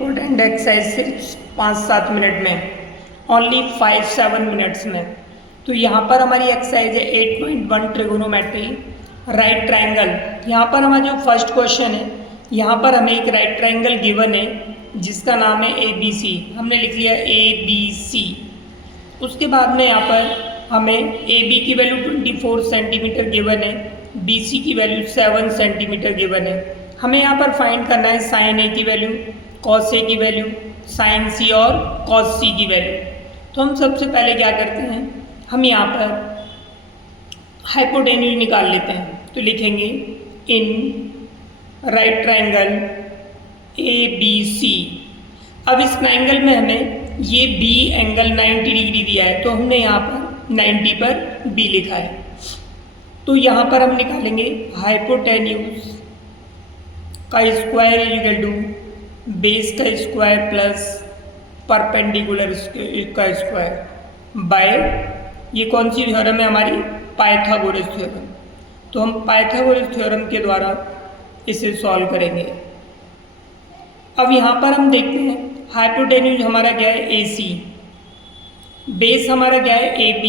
Important exercise सिर्फ 5-7 minute में, only 5-7 minutes में। तो यहाँ पर हमारी एक्सरसाइज है 8.1 ट्रिगोनोमेट्री राइट ट्रायंगल। यहाँ पर हमारा जो फर्स्ट क्वेश्चन है, यहाँ पर हमें एक राइट ट्रायंगल गिवन है जिसका नाम है ABC। हमने लिख लिया ABC। उसके बाद में यहाँ पर हमें AB की वैल्यू 24 सेंटीमीटर गिवन है, BC की वैल्यू 7 सेंटीमीटर गिवन है। हमें यहाँ पर फाइंड करना है साइन A की वैल्यू, कॉस A की वैल्यू, साइन C और कॉस C की वैल्यू। तो हम सबसे पहले क्या करते हैं, हम यहाँ पर हाइपोटेन्यूज निकाल लेते हैं। तो लिखेंगे इन राइट ट्रायंगल ABC। अब इस ट्रायंगल में हमें ये B एंगल 90 डिग्री दिया है, तो हमने यहाँ पर 90 पर B लिखा है। तो यहाँ पर हम निकालेंगे हाइपोटेन्यूज का स्क्वायर इक्वल टू बेस का स्क्वायर प्लस परपेंडिकुलर का स्क्वायर बाय, ये कौन सी थ्योरम है हमारी, पाइथागोरस थ्योरम। तो हम पाइथागोरस थ्योरम के द्वारा इसे सॉल्व करेंगे। अब यहाँ पर हम देखते हैं हाइपोटेन्यूज हमारा क्या है AC, बेस हमारा क्या है AB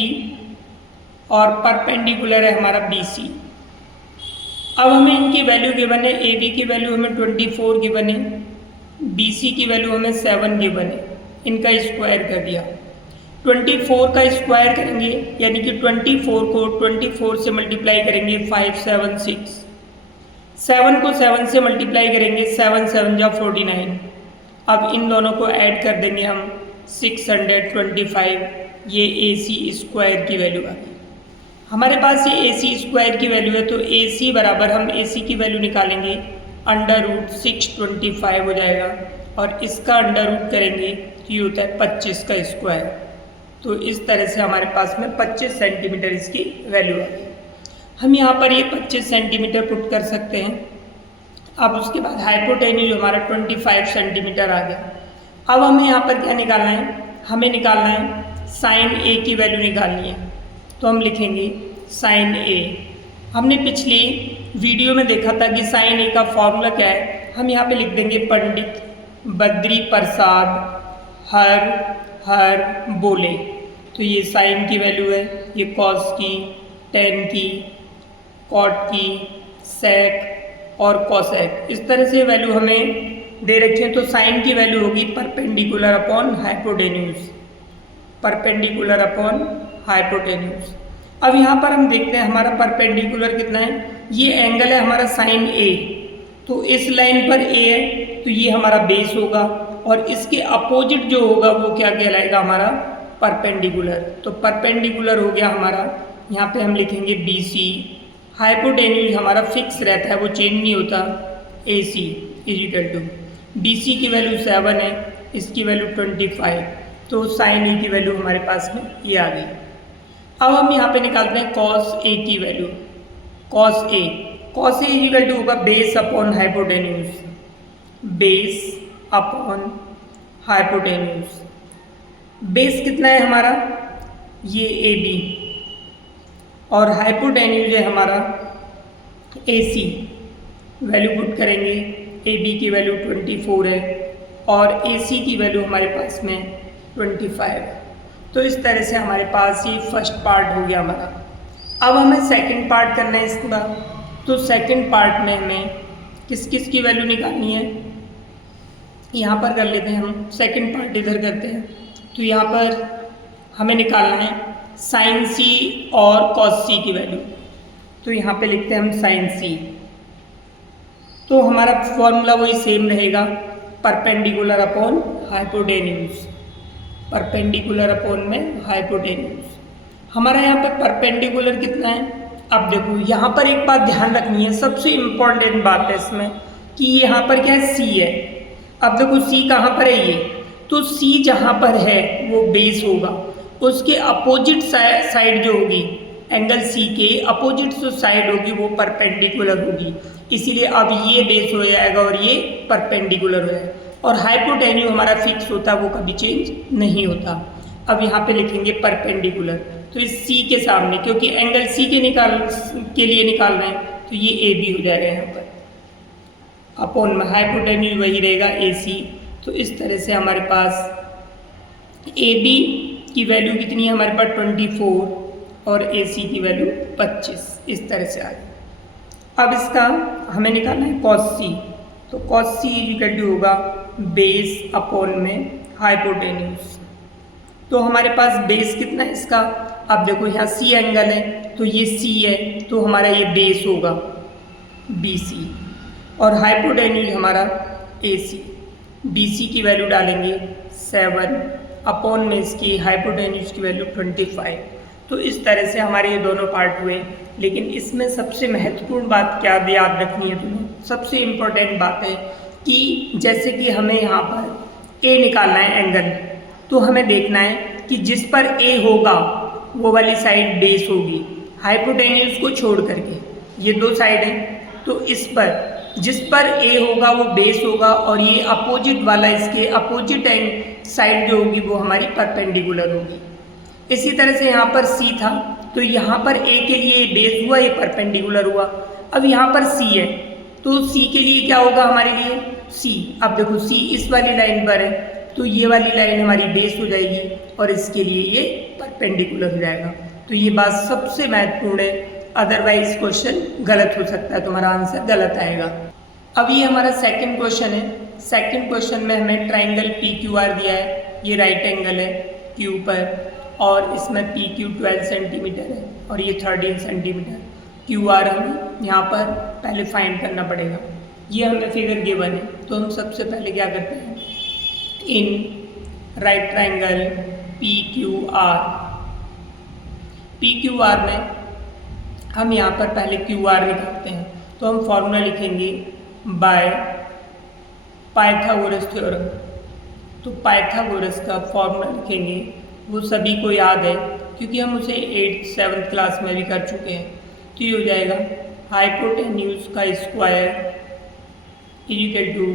और परपेंडिकुलर है हमारा BC। अब हमें इनकी वैल्यू गिवन है, AB की वैल्यू हमें 24 गिवन है, BC की वैल्यू हमें 7 गिवन है। इनका स्क्वायर कर दिया, 24 का स्क्वायर करेंगे यानी कि 24 को 24 से मल्टीप्लाई करेंगे 5 7 6, 7 को 7 से मल्टीप्लाई करेंगे 7 7 जा 49। अब इन दोनों को ऐड कर देंगे हम 625, ये AC स्क्वायर की वैल्यू आ गई। हमारे पास ये AC स्क्वायर की वैल्यू है, तो AC बराबर हम AC की वैल्यू निकालेंगे, √625 हो जाएगा और इसका अंडर रूट करेंगे तो ये होता है 25 का स्क्वायर। तो इस तरह से हमारे पास में 25 सेंटीमीटर इसकी वैल्यू आ गई। हम यहाँ पर ये 25 सेंटीमीटर पुट कर सकते हैं। अब उसके बाद हाइपोटेन्यूज हमारा 25 सेंटीमीटर आ गया। अब हमें यहाँ पर क्या निकालना है, हमें निकालना है साइन A की वैल्यू निकालनी है। तो हम लिखेंगे साइन A। हमने पिछली वीडियो में देखा था कि साइन A का फॉर्मूला क्या है। हम यहाँ पे लिख देंगे पंडित बद्री प्रसाद हर बोले। तो ये साइन की वैल्यू है, ये कॉस की, टेन की, कॉट की, सेक और कॉसेक, इस तरह से वैल्यू हमें दे रखी है। तो साइन की वैल्यू होगी perpendicular upon hypotenuse, perpendicular upon hypotenuse. अब यहाँ पर हम देखते हैं हमारा परपेंडिकुलर कितना है, ये एंगल है हमारा साइन A। तो इस लाइन पर A है तो ये हमारा बेस होगा और इसके अपोजिट जो होगा वो क्या कहलाएगा, हमारा परपेंडिकुलर। तो परपेंडिकुलर हो गया हमारा, यहाँ पे हम लिखेंगे BC। हाइपोटेन्यूज हमारा फिक्स रहता है, वो चेंज नहीं होता, AC इक्वल टू BC की वैल्यू 7 है, इसकी वैल्यू 25। तो साइन A की वैल्यू हमारे पास में ये आ गई। अब हम यहाँ पे निकालते हैं कॉस A की value, cos A equal to होगा base upon hypotenuse, base upon hypotenuse. Base कितना है हमारा, ये AB और हाइपोटेन्यूज है हमारा AC। वैल्यू पुट करेंगे, AB की वैल्यू 24 है और AC की वैल्यू हमारे पास में 25 है। तो इस तरह से हमारे पास ये फर्स्ट पार्ट हो गया हमारा। अब हमें सेकंड पार्ट करना है इसका। तो सेकंड पार्ट में हमें किस किस की वैल्यू निकालनी है, यहाँ पर कर लेते हैं हम। सेकंड पार्ट इधर करते हैं। तो यहाँ पर हमें निकालना है साइन C और कॉस C की वैल्यू। तो यहाँ पे लिखते हैं हम साइन C। तो हमारा फॉर्मूला वही सेम रहेगा, perpendicular upon hypotenuse, perpendicular upon में हाइपोटेन्यूज। हमारा यहाँ पर परपेंडिकुलर कितना है, अब देखो यहाँ पर एक बात ध्यान रखनी है, सबसे इम्पॉर्टेंट बात है इसमें कि यहाँ पर क्या है, C है। अब देखो C कहाँ पर है, ये तो C जहाँ पर है वो बेस होगा, उसके अपोजिट साइड जो होगी, एंगल C के अपोजिट जो साइड होगी वो परपेंडिकुलर होगी। इसीलिए अब ये बेस हो जाएगा और ये परपेंडिकुलर हो जाएगा। और हाइपोटेन्यू हमारा फिक्स होता है, वो कभी चेंज नहीं होता। अब यहाँ पे लिखेंगे परपेंडिकुलर, तो इस C के सामने, क्योंकि एंगल C के लिए निकाल रहे हैं, तो ये AB हो जाएगा यहाँ पर। अपॉन में हाइपोटेन्यूज वही रहेगा AC, तो इस तरह से हमारे पास ए बी की वैल्यू कितनी है हमारे पास 24 और ए सी की वैल्यू 25, इस तरह से आ गई। अब इसका हमें निकालना है कॉस सी, तो कॉस सी इक्वल टू होगा बेस अपॉन में हाइपोटेन्यूज। तो हमारे पास बेस कितना है इसका, अब देखो यहाँ सी एंगल है तो ये सी है, तो हमारा ये बेस होगा बी सी, और हाइपोटेन्यूज हमारा ए सी। बी सी की वैल्यू डालेंगे 7 अपॉन में इसकी हाइपोटेन्यूज की वैल्यू 25। तो इस तरह से हमारे ये दोनों पार्ट हुए। लेकिन इसमें सबसे महत्वपूर्ण बात क्या याद रखनी है तुम्हें, सबसे इम्पोर्टेंट बात है कि जैसे कि हमें यहाँ पर ए निकालना है एंगल, तो हमें देखना है कि जिस पर ए होगा वो वाली साइड बेस होगी, हाइपोटेन्यूज को छोड़ करके। ये दो साइड हैं, तो इस पर जिस पर ए होगा वो बेस होगा, और ये अपोजिट वाला इसके अपोजिट साइड जो होगी वो हमारी परपेंडिकुलर होगी। इसी तरह से यहाँ पर सी था, तो यहाँ पर ए के लिए बेस हुआ, ये परपेंडिकुलर हुआ। अब यहाँ पर सी है, तो सी के लिए क्या होगा हमारे लिए सी। अब देखो सी इस वाली लाइन पर है, तो ये वाली लाइन हमारी बेस हो जाएगी और इसके लिए ये परपेंडिकुलर हो जाएगा। तो ये बात सबसे महत्वपूर्ण है, अदरवाइज क्वेश्चन गलत हो सकता है, तुम्हारा आंसर गलत आएगा। अब ये हमारा सेकंड क्वेश्चन है। सेकंड क्वेश्चन में हमें ट्राइंगल पी क्यू आर दिया है, ये राइट एंगल है क्यू पर, और इसमें पी क्यू 12 सेंटीमीटर है और ये 13 सेंटीमीटर। क्यू आर हमें यहाँ पर पहले फाइंड करना पड़ेगा। ये हमें फिगर गिवन है, तो हम सबसे पहले क्या करते हैं, in right triangle P Q R में हम यहाँ पर पहले क्यू आर निकालते हैं। तो हम फॉर्मूला लिखेंगे बाय पाइथागोरस थ्योरम। तो पाइथागोरस का फॉर्मूला लिखेंगे, वो सभी को याद है क्योंकि हम उसे 8th 7th क्लास में भी कर चुके हैं। तो ये हो जाएगा हाइपोटेन्यूज का स्क्वायर इक्वल टू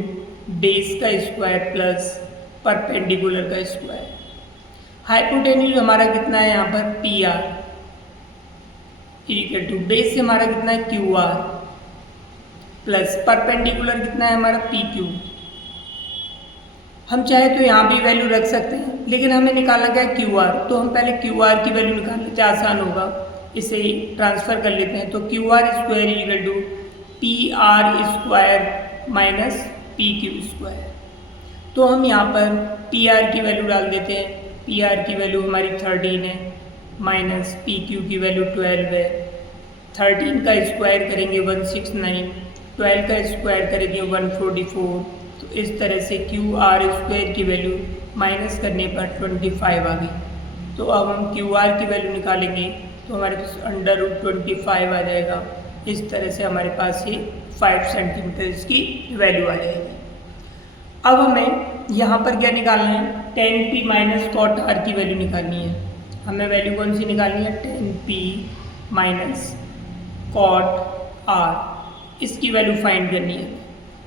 बेस का स्क्वायर प्लस परपेंडिकुलर का स्क्वायर। हाइपोटेन्यूज हमारा कितना है यहाँ पर P R equal to base हमारा कितना है क्यू आर प्लस परपेंडिकुलर कितना है हमारा पी क्यू। हम चाहे तो यहाँ भी वैल्यू रख सकते हैं, लेकिन हमें निकालना क्या है क्यू आर, तो हम पहले क्यू आर की वैल्यू निकाल लेते हैं, आसान होगा, इसे ट्रांसफर कर लेते हैं। तो Q R square equal to P R square minus P Q square. तो हम यहाँ पर पी आर की वैल्यू डाल देते हैं, पी आर की वैल्यू हमारी 13 है माइनस पी क्यू की वैल्यू 12 है। 13 का स्क्वायर करेंगे 169, 12 का स्क्वायर करेंगे 144। तो इस तरह से क्यू आर स्क्वायर की वैल्यू माइनस करने पर 25 आ गई। तो अब हम क्यू आर की वैल्यू निकालेंगे, तो हमारे पास √25 आ जाएगा। इस तरह से हमारे पास ये 5 सेंटीमीटर इसकी वैल्यू आ जाएगी। अब हमें यहाँ पर क्या निकालना है, tan p minus cot R की वैल्यू निकालनी है। हमें वैल्यू कौन सी निकालनी है, tan p minus cot R, इसकी वैल्यू फाइंड करनी है।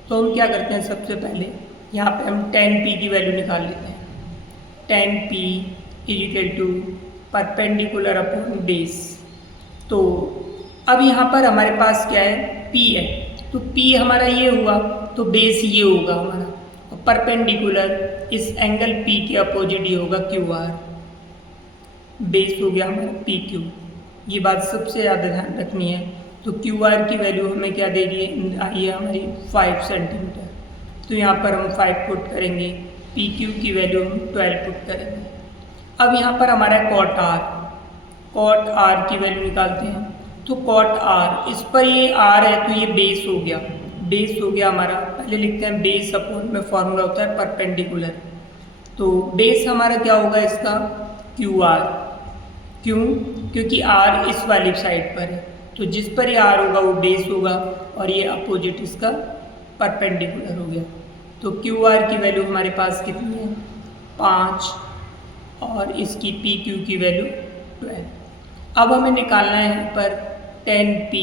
तो हम क्या करते हैं, सबसे पहले यहाँ पे हम tan p की वैल्यू निकाल लेते हैं। tan p equal to perpendicular upon base. तो अब यहाँ पर हमारे पास क्या है, p है, तो p हमारा ये हुआ, तो बेस ये होगा हमारा, और परपेंडिकुलर इस एंगल p के अपोजिट ये होगा क्यू आर, बेस हो गया हमारा पी क्यू। ये बात सबसे ज़्यादा ध्यान रखनी है। तो क्यू आर की वैल्यू हमें क्या दे रही है, आई है हमारी 5 सेंटीमीटर। तो यहाँ पर हम 5 पुट करेंगे, पी क्यू की वैल्यू हम 12 पुट करेंगे। अब यहाँ पर हमारा कॉट आर की वैल्यू निकालते हैं। तो कॉट आर, इस पर ये आर है तो ये बेस हो गया हमारा। पहले लिखते हैं बेस अपॉन में फॉर्मूला होता है परपेंडिकुलर। तो बेस हमारा क्या होगा इसका, क्यू आर। क्यों, क्योंकि आर इस वाली साइड पर है, तो जिस पर ये आर होगा वो बेस होगा, और ये अपोजिट इसका परपेंडिकुलर हो गया। तो क्यू आर की वैल्यू हमारे पास कितनी है, 5, और इसकी पी क्यू की वैल्यू 12। अब हमें निकालना है यहाँ पर tan p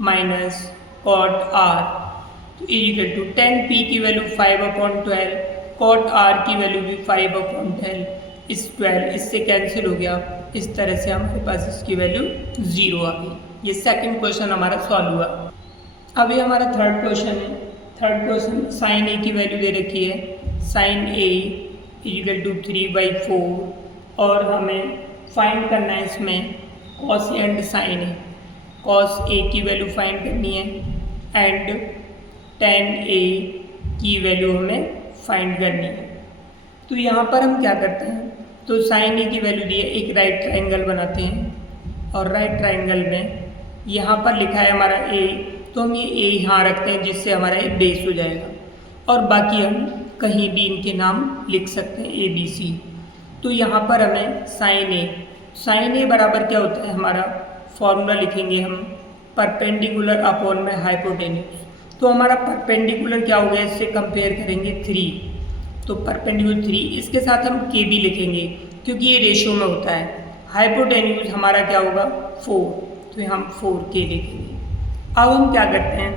minus cot R, तो इक्वल टू tan p की वैल्यू 5/12, कॉट आर की वैल्यू भी 5/12, इस 12 इससे कैंसिल हो गया। इस तरह से हमारे पास इसकी वैल्यू 0 आ गई। ये सेकंड क्वेश्चन हमारा सॉल्व हुआ। अभी हमारा थर्ड क्वेश्चन है। थर्ड क्वेश्चन, साइन ए की वैल्यू दे रखी है, साइन ए इक्वल टू 3/4 और हमें फाइंड करना है इसमें cos and sine A. Cos A की वैल्यू फाइंड करनी है एंड टेन ए की वैल्यू हमें फाइंड करनी है। तो यहाँ पर हम क्या करते हैं, तो साइन ए की वैल्यू दी है, एक राइट ट्रायंगल बनाते हैं और राइट ट्रायंगल में यहाँ पर लिखा है हमारा ए, तो हम ये ए यहाँ रखते हैं जिससे हमारा ये बेस हो जाएगा और बाकी हम कहीं भी इनके नाम लिख सकते हैं ए बी सी। तो यहाँ पर हमें साइन ए बराबर क्या होता है, हमारा फॉर्मूला लिखेंगे हम परपेंडिकुलर अपॉन में हाइपोटेन्यूज। तो हमारा परपेंडिकुलर क्या हो गया, इससे कंपेयर करेंगे 3, तो परपेंडिकुलर 3, इसके साथ हम के भी लिखेंगे क्योंकि ये रेशियो में होता है। हाइपोटेन्यूज हमारा क्या होगा 4, तो हम 4k लिखेंगे। अब हम क्या करते हैं,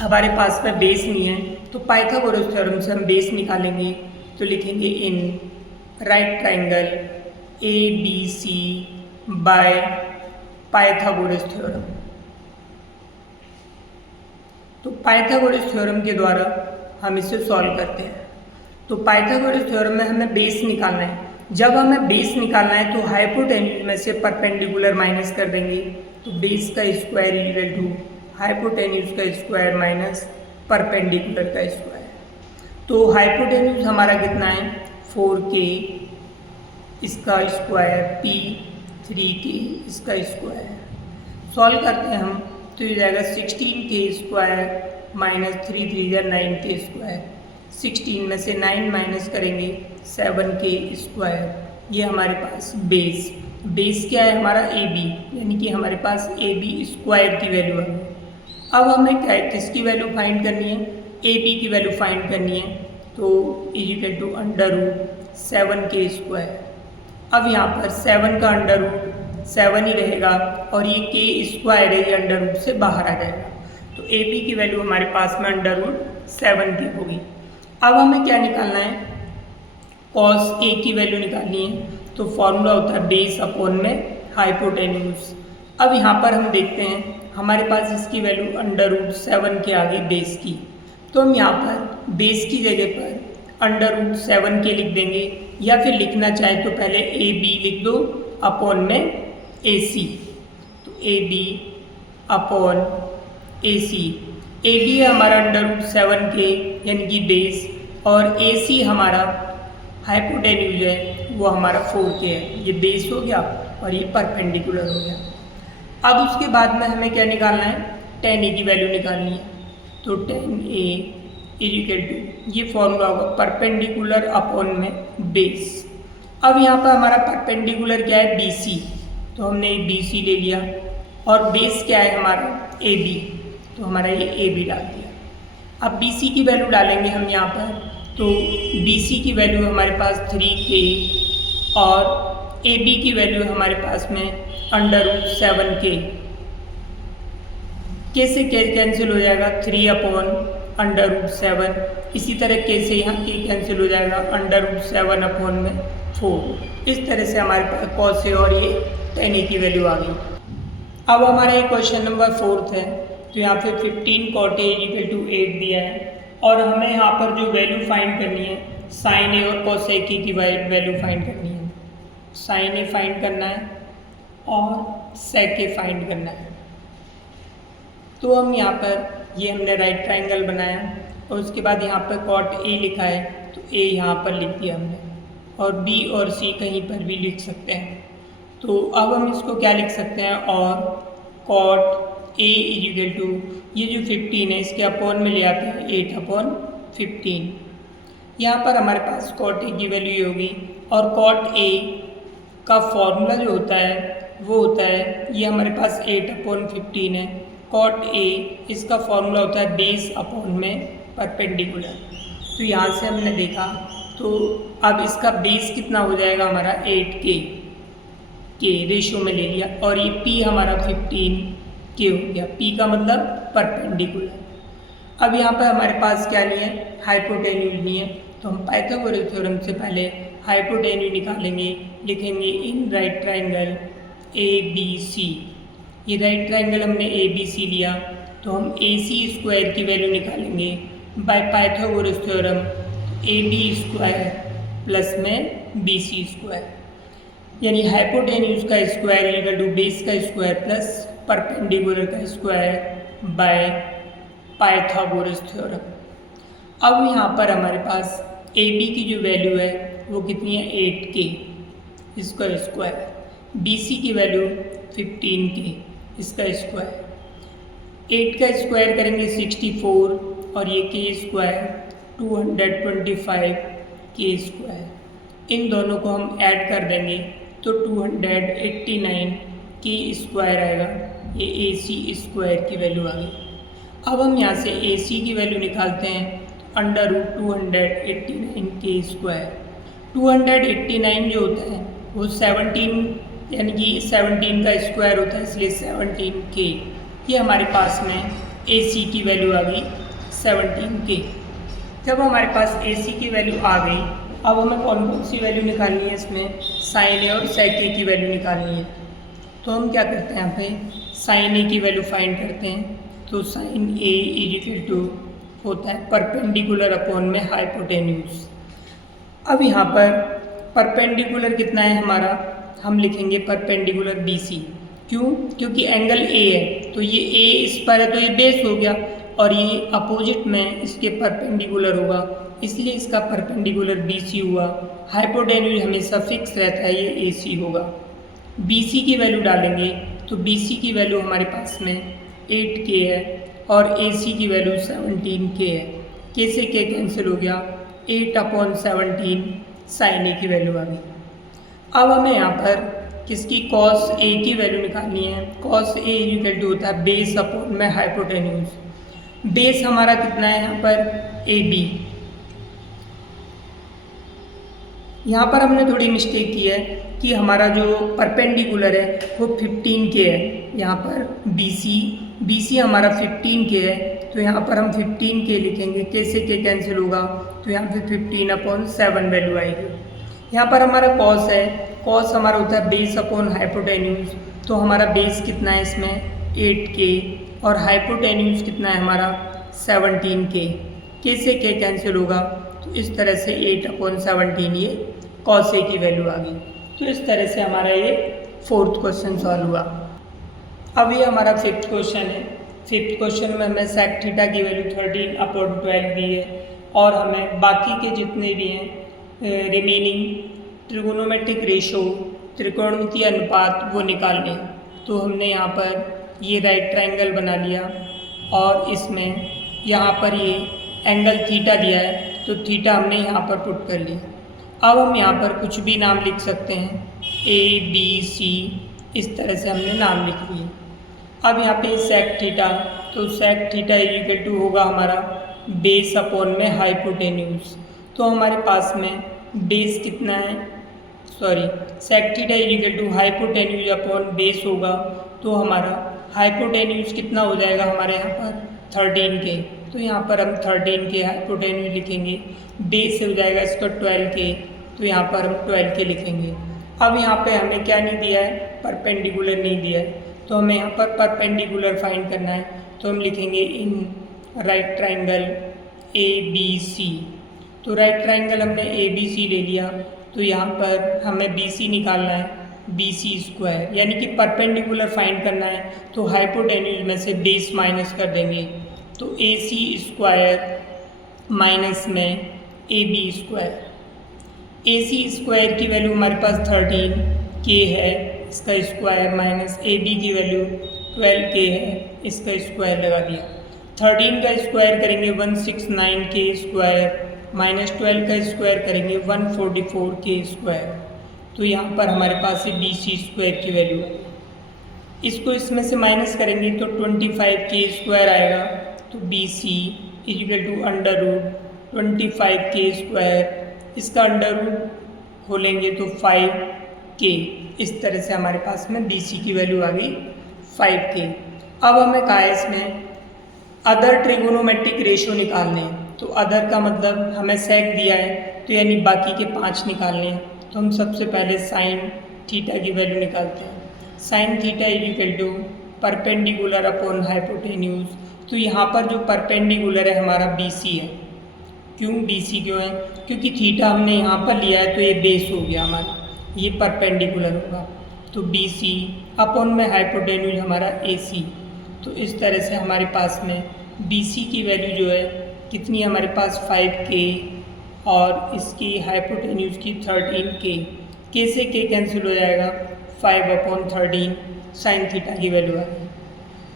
हमारे पास में बेस नहीं है तो पाइथागोरस थ्योरम से हम बेस निकालेंगे। तो लिखेंगे in right triangle A B C by Pythagoras theorem. तो पाइथागोरस थ्योरम के द्वारा हम इसे सॉल्व करते हैं। तो पाइथागोरस थ्योरम में हमें बेस निकालना है। जब हमें बेस निकालना है तो हाइपोटेन्यूज में से परपेंडिकुलर माइनस कर देंगे, तो बेस का स्क्वायर इक्वल टू हाइपोटेन्यूज का स्क्वायर माइनस परपेंडिकुलर का स्क्वायर। तो हाइपोटेन्यूज हमारा कितना है 4k, इसका स्क्वायर p 3k, इसका स्क्वायर। सॉल्व करते हैं हम तो ये जाएगा 16k square minus 3 3 9k square. 16 में से 9 माइनस करेंगे 7k स्क्वायर। ये हमारे पास बेस क्या है हमारा ए बी, यानी कि हमारे पास ए बी स्क्वायर की वैल्यू है। अब हमें क्या है, किसकी वैल्यू फाइंड करनी है, ए बी की वैल्यू फाइंड करनी है। तो equal to under root 7k square. अब यहाँ पर 7 का अंडर रूट 7 ही रहेगा और ये k स्क्वायर है, ये अंडर रूट से बाहर आ जाएगा। तो ए बी की वैल्यू हमारे पास में अंडर रूट 7k होगी। अब हमें क्या निकालना है, कॉस ए की वैल्यू निकालनी है। तो फॉर्मूला होता है बेस अपॉन में हाइपोटेन्यूज। अब यहाँ पर हम देखते हैं हमारे पास इसकी वैल्यू अंडर रूट 7 के आगे बेस की, तो हम यहाँ पर बेस की जगह पर अंडर रूट 7k लिख देंगे, या फिर लिखना चाहे तो पहले ए बी लिख दो अपॉन में ए सी। तो A B upon A C, A B है हमारा अंडर रूट 7k यानी कि बेस, और ए सी हमारा हाइपोटेन्यूज है, वो हमारा 4k है। ये बेस हो गया और ये परपेंडिकुलर हो गया। अब उसके बाद में हमें क्या निकालना है, tan a की वैल्यू निकालनी है। तो tan a इक्वल टू, ये फॉर्मूला होगा परपेंडिकुलर अपॉन में बेस। अब यहाँ पर हमारा परपेंडिकुलर क्या है BC, तो हमने BC ले लिया, और बेस क्या है हमारा AB, तो हमारा ये AB डाल दिया। अब BC की वैल्यू डालेंगे हम यहाँ पर, तो BC की वैल्यू हमारे पास 3k और AB की वैल्यू हमारे पास में अंडर रूट 7k। के से के कैंसिल हो जाएगा 3 अपॉन अंडर रूट 7। इसी तरह के से यहाँ के कैंसिल हो जाएगा अंडर रूट 7 अपॉन में 4। इस तरह से हमारे पास कॉस ए और ये tan a की वैल्यू आ गई। अब हमारा ये क्वेश्चन नंबर 4 है। तो यहाँ पे 15 cot a इक्वल टू 8 दिया है और हमें यहाँ पर जो वैल्यू फाइंड करनी है साइन ए और कॉस ए की वैल्यू फाइंड करनी है। साइन ए फाइंड करना है और सेक ए फाइंड करना है। तो हम यहाँ पर ये हमने राइट ट्रायंगल बनाया और उसके बाद यहाँ पर कॉट ए लिखा है, तो ए यहाँ पर लिख दिया हमने, और बी और सी कहीं पर भी लिख सकते हैं। तो अब हम इसको क्या लिख सकते हैं, और कॉट ए इक्वल टू, ये जो 15 है इसके अपॉन में ले आते हैं 8/15। यहाँ पर हमारे पास कॉट ए की वैल्यू ये होगी, और कॉट ए का फॉर्मूला जो होता है वो होता है, ये हमारे पास 8/15 है। कॉट ए इसका फॉर्मूला होता है बेस अपॉन में परपेंडिकुलर। तो यहाँ से हमने देखा, तो अब इसका बेस कितना हो जाएगा हमारा 8k के रेशियो में ले लिया, और ये p हमारा 15k हो गया। p का मतलब परपेंडिकुलर। अब यहाँ पर हमारे पास क्या नहीं है, हाइपोटेन्यूज नहीं है, तो हम पाइथागोरस थ्योरम से पहले हाइपोटेन्यूज निकालेंगे। लिखेंगे इन राइट ट्रायंगल ABC। ये राइट ट्रायंगल हमने ABC लिया, तो हम AC स्क्वायर की वैल्यू निकालेंगे। By Pythagoras theorem A B square plus में बी सी स्क्वायर, यानी हाइपोटेन्यूज का स्क्वायर इक्वल टू बेस का स्क्वायर प्लस परपेंडिकुलर का स्क्वायर बाय पाइथागोरस थ्योरम। अब यहाँ पर हमारे पास ए बी की जो वैल्यू है वो कितनी है 8k इसका स्क्वायर, बी सी की वैल्यू 15k इसका स्क्वायर, 8 का स्क्वायर करेंगे 64 और ये के स्क्वायर 225 के स्क्वायर, इन दोनों को हम ऐड कर देंगे तो 289 के स्क्वायर आएगा, ये ए सी स्क्वायर की वैल्यू आ गई। अब हम यहाँ से ए सी की वैल्यू निकालते हैं, अंडर रूट 289 के स्क्वायर, 289 जो होता है वो 17 यानी कि 17 का स्क्वायर होता है, इसलिए 17k, ये हमारे पास में ए सी की वैल्यू आ गई 17k। जब हमारे पास ए सी की वैल्यू आ गई, अब हमें कौन कौन सी वैल्यू निकालनी है, इसमें साइन ए और सेक ए की वैल्यू निकालनी है। तो हम क्या करते हैं, यहाँ पे साइन ए की वैल्यू फाइंड करते हैं, तो साइन ए इक्वल टू होता है परपेंडिकुलर अपॉन में हाइपोटेन्यूज। अब यहाँ पर परपेंडिकुलर कितना है हमारा, हम लिखेंगे परपेंडिकुलर बी सी, क्यों, क्योंकि एंगल ए है तो ये ए इस पर है तो ये बेस हो गया, और ये अपोजिट में इसके परपेंडिकुलर होगा, इसलिए इसका परपेंडिकुलर बी सी हुआ। हाइपोटेन्यूज हमेशा फिक्स रहता है, ये ए सी होगा। बी सी की वैल्यू डालेंगे तो बी सी की वैल्यू हमारे पास में 8k है और ए सी की वैल्यू 17k है, के से के कैंसिल हो गया, 8/17 साइन ए की वैल्यू आ गई। अब हमें यहाँ पर किसकी कॉस ए की वैल्यू निकालनी है, कॉस ए इक्वल टू होता है बेस अपॉन में हाइपोटेन्यूज। बेस हमारा कितना है यहाँ पर ए बी, यहाँ पर हमने थोड़ी मिस्टेक की है कि हमारा जो परपेंडिकुलर है वो 15k है, यहाँ पर बी सी हमारा 15k है, तो यहाँ पर हम 15k लिखेंगे, के से के कैंसिल होगा तो यहाँ पे 15/7 वैल्यू आएगी। यहाँ पर हमारा कॉस है, कॉस हमारा होता है बेस अपॉन हाइपोटेन्यूज, तो हमारा बेस कितना है इसमें 8k और हाइपोटेन्यूज कितना है हमारा 17k, के से के कैंसिल होगा तो इस तरह से 8/17 ये कॉस ए की वैल्यू आ गई। तो इस तरह से हमारा ये 4th क्वेश्चन सॉल्व हुआ। अब ये हमारा 5th क्वेश्चन है। 5th क्वेश्चन में हमें सेक थीटा की वैल्यू 13/12 दी है और हमें बाकी के जितने भी हैं रिमेनिंग ट्रिगोनोमेट्रिक रेशो, त्रिकोणमितीय अनुपात वो निकालने। तो हमने यहाँ पर ये राइट ट्रायंगल बना लिया और इसमें यहाँ पर ये एंगल थीटा दिया है तो थीटा हमने यहाँ पर पुट कर लिया। अब हम यहाँ पर कुछ भी नाम लिख सकते हैं, ए बी सी, इस तरह से हमने नाम लिख लिए। अब यहाँ पे सेक थीटा, तो सेक थीटा इक्वल टू होगा हमारा बेस अपॉन में हाइपोटेन्यूज। तो हमारे पास में बेस कितना है, sec theta equal to hypotenuse upon base होगा, तो हमारा हाइपोटेन्यूज कितना हो जाएगा हमारे यहाँ पर 13k, तो यहाँ पर हम 13k हाइपोटेन्यूज लिखेंगे, बेस हो जाएगा इसका 12k, तो यहाँ पर हम 12k लिखेंगे। अब यहाँ पे हमें क्या नहीं दिया है, परपेंडिकुलर नहीं दिया है, तो हमें यहाँ पर परपेंडिकुलर फाइंड करना है, तो हम लिखेंगे in right triangle A B C. तो राइट ट्रायंगल हमने ए बी सी ले लिया, तो यहाँ पर हमें बी सी निकालना है, बी सी स्क्वायर, यानी कि परपेंडिकुलर फाइंड करना है, तो हाइपोटेन्यूज में से बेस माइनस कर देंगे, तो ए सी स्क्वायर माइनस में A B square. A C square की वैल्यू हमारे पास 13k है, इसका स्क्वायर, माइनस ए बी की वैल्यू 12k है, इसका स्क्वायर लगा दिया। 13 का स्क्वायर करेंगे 169k स्क्वायर, माइनस 12 का स्क्वायर करेंगे 144k स्क्वायर, तो यहाँ पर हमारे पास से बी सी स्क्वायर की वैल्यू है। इसको इसमें से माइनस करेंगे तो 25k स्क्वायर आएगा, तो B C equal to under root 25k square, इसका अंडर रूट खोलेंगे तो 5k, इस तरह से हमारे पास में बी सी की वैल्यू आ गई 5k। अब हमें कहा है इसमें अदर ट्रिगोनोमेट्रिक रेशियो निकालने हैं, तो अदर का मतलब हमें सेक दिया है तो यानी बाकी के 5 निकालने हैं, तो हम सबसे पहले साइन थीटा की वैल्यू निकालते हैं। Sine theta equal to perpendicular upon hypotenuse, तो यहाँ पर जो परपेंडिकुलर है हमारा BC है। क्यों BC क्यों है? क्योंकि थीटा हमने यहाँ पर लिया है तो ये बेस हो गया हमारा, ये परपेंडिकुलर होगा। तो BC अपॉन में हाइपोटेन्यूज हमारा AC। तो इस तरह से हमारे पास में BC की वैल्यू जो है कितनी हमारे पास 5K और इसकी हाइपोटेन्यूज की 13K। K से K कैंसिल हो जाएगा, 5/13 साइन थीटा की वैल्यू आ गई।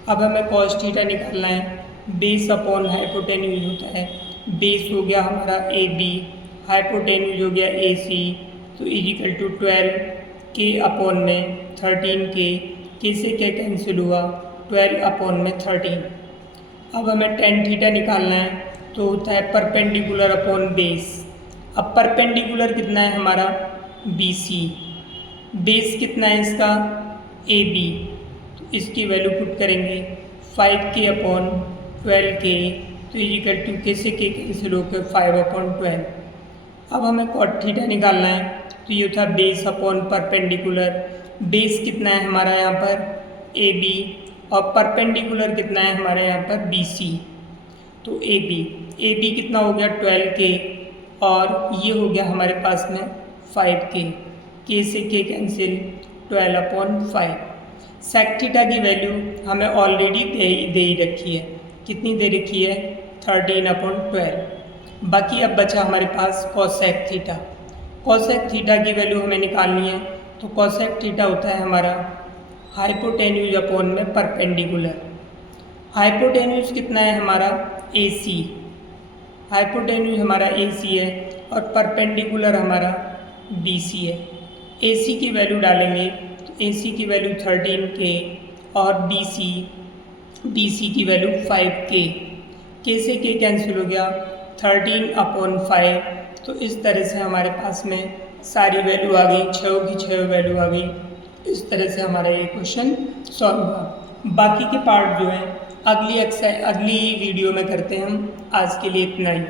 अब हमें कॉस थीटा निकालना है। बेस अपॉन हाइपोटेन्यूज होता है, बेस हो गया हमारा AB, हाइपोटेन्यूज हो गया AC। तो इजिकल टू 12K अपॉन में 13K, K से K कैंसिल हुआ, 12 अपॉन में 13। अब हमें टेन थीटा निकालना है, तो होता है परपेंडिकुलर अपॉन बेस। अब परपेंडिकुलर कितना है हमारा BC, बेस कितना है इसका AB। तो इसकी वैल्यू पुट करेंगे 5K अपॉन 12K। तो इजिकल टू K से K कैंसिल होकर 5/12। अब हमें कॉट थीटा निकालना है, तो ये था बेस अपॉन परपेंडिकुलर। बेस कितना है हमारा यहाँ पर AB और परपेंडिकुलर कितना है हमारे यहाँ पर BC। तो AB कितना हो गया 12K और ये हो गया हमारे पास में 5K। K से K कैंसिल, 12/5। सेक थीटा की वैल्यू हमें ऑलरेडी दे ही रखी है, कितनी दे रखी है 13/12। बाकी अब बचा हमारे पास कोसेक थीटा। कोसेक थीटा की वैल्यू हमें निकालनी है, तो कोसेक थीटा होता है हमारा हाइपोटेन्यूज अपॉन में परपेंडिकुलर। हाइपोटेन्यूज कितना है हमारा AC, हाइपोटेन्यूज हमारा AC है और परपेंडिकुलर हमारा BC है। AC की वैल्यु डालेंगे तो AC की वैल्यू 13K और BC की वैल्यू 5K। K से K कैंसिल हो गया, 13/5। तो इस तरह से हमारे पास में सारी वैल्यू आ गई, 6 की 6 वैल्यू आ गई। इस तरह से हमारा ये क्वेश्चन सॉल्व हुआ। बाकी के पार्ट जो है अगली वीडियो में करते हैं हम। आज के लिए इतना ही।